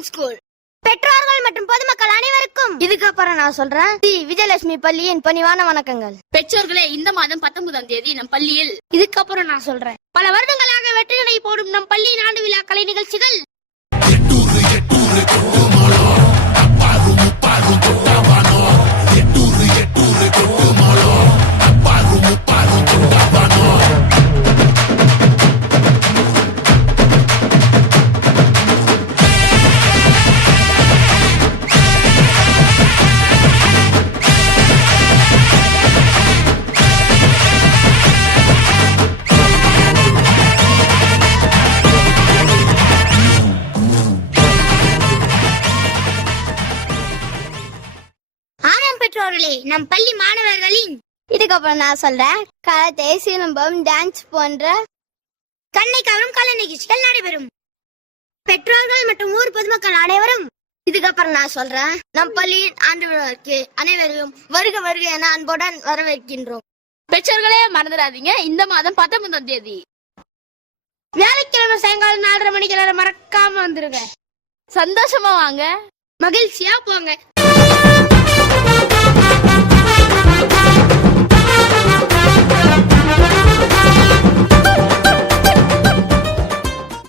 Matriculation school. பெற்றோர்கள் மற்றும் பொதுமக்கள் அனைவருக்கும் இதுக்கப்புறம் நான் சொல்றேன் விஜயலட்சுமி பள்ளியின் பணிவான வணக்கங்கள். பெற்றோர்களே, இந்த மாதம் 19ஆம் தேதி நம் பள்ளியில் இதுக்கப்புறம் நான் சொல்றேன் பல வருடங்களாக வெற்றிகளை போடும் நம் பள்ளியின் ஆண்டு விழா கலை நிகழ்ச்சிகள் பெற்றோர்களே, நம் பள்ளி மாணவர்களின் இதுக்கப்புறம் நான் சொல்றேன் கராத்தே, சிலம்பம், டான்ஸ் போன்ற கண்ணை கவரும் கலை நிகழ்ச்சிகள் நடைபெறும். பெற்றோர்கள் மற்றும் ஊர் பொதுமக்கள் அனைவரும் இதுக்கப்புறம் நான் சொல்றேன் நம் பள்ளியின் ஆண்டு விழாவிற்கு அனைவரும் வருக வருக என அன்புடன் வரவேற்கின்றோம். பெற்றோர்களே மறந்துடாதீங்க, இந்த மாதம் 19ஆம் தேதி வியாழக்கிழமை சாயங்காலம் 4:30 மணிக்கு மறக்காம வந்துருங்க. சந்தோஷமா வாங்க, மகிழ்ச்சியா போங்க.